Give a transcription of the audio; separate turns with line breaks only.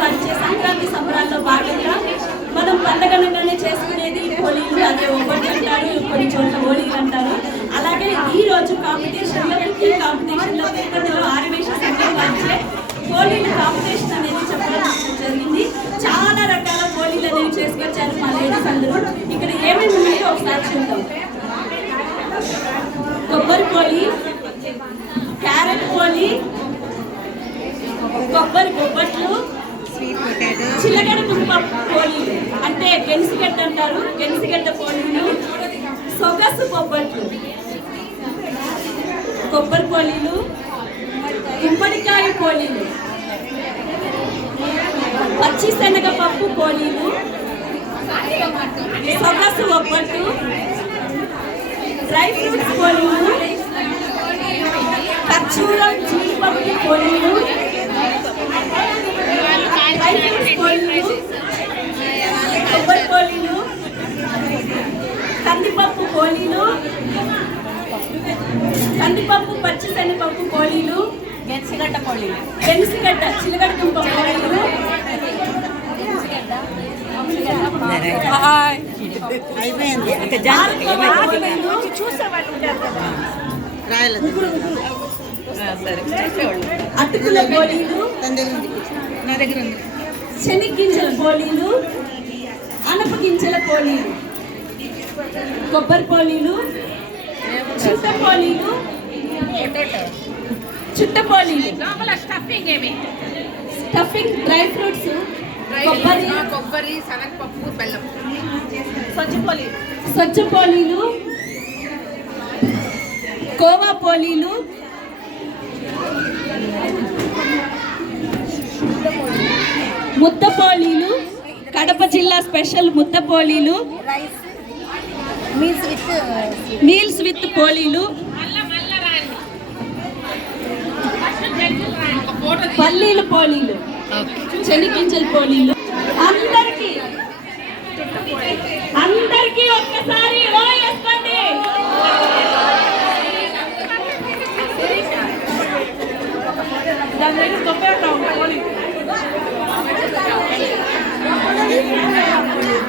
పరిచే సంక్రాంతి సంబరాల్లో భాగంగా మనం పండగనగానే చేసుకునేది హోలీలు అదే ఒక్కటి అంటారు కొన్ని చోట్ల హోలీలు అంటారు. అలాగే ఈ రోజు కాంపిటీషన్లో ఈ కాంపిటీషన్లో తిరుపతిలో ఆరివేష సంఘం వచ్చే హోలీల కాంపిటీషన్ అనేది చెప్పడం జరిగింది. చాలా రకాల హోలీలు అనేవి చేసుకొచ్చారు మా లేడీస్ అందరూ. ఇక్కడ ఏమేమి ఉన్నాయో ఒకసారి చూద్దాం. కొబ్బరి పోలి క్యారెట్ పోలి కొబ్బరి బొబ్బట్లు
స్వీట్ పొటాటో
చిల్లగడ పోలీలు అంటే గెనిసిగడ్డ అంటారు. గెనిసిగడ్డ పోలీలు సొగసు బొబ్బట్లు కొబ్బరి పోలీలు గుమ్మడికాయ పోలీలు పచ్చి శనగపప్పు పోలీలు సొగసు బొబ్బట్టు డ్రై ఫ్రూట్స్ పోలీలు ఖర్జూరం జీడిపప్పు పోలీలు డ్రై ఫ్రూట్స్ పోలీలు కొబ్బరి పోలీలు కందిపప్పు పోలీలు కందిపప్పు పచ్చి శనగపప్పు పోలీలు
గెన్సిగడ్డ పోలీలు
గెనిసిగడ్డ చిలగడ దుంప పోలీలు
అయిపోయింది. ఇంకా
ఆరుకవ పోలీలు
రాయల
సరే. చేసేవాళ్ళు.
అటుకుల పోలీలు
నా దగ్గర ఉంది.
శనగ్గింజల పోలీలు అనప గింజల పోలీలు కొబ్బరి పోలీలు చుట్ట పోలీలు చుట్ట పోలీలు.
స్టఫింగ్ ఏమి
స్టఫింగ్ డ్రై ఫ్రూట్స్ కొబ్బరి
కొబ్బరి శనగపప్పు బెల్లం సజ్జి పోలీలు.
స్వచ్ఛ పోలీలు కోవా పోలీలు ముద్ద పోలీలు కడప జిల్లా స్పెషల్ ముద్ద పోలీలు
రైస్ మీల్స్ విత్
పోలీలు పల్లీల పోలీలు చెనిగింజల పోలీలు అందరికి అందరికి ఒక్కసారి ఓ వేసుకోండి దాని దగ్గర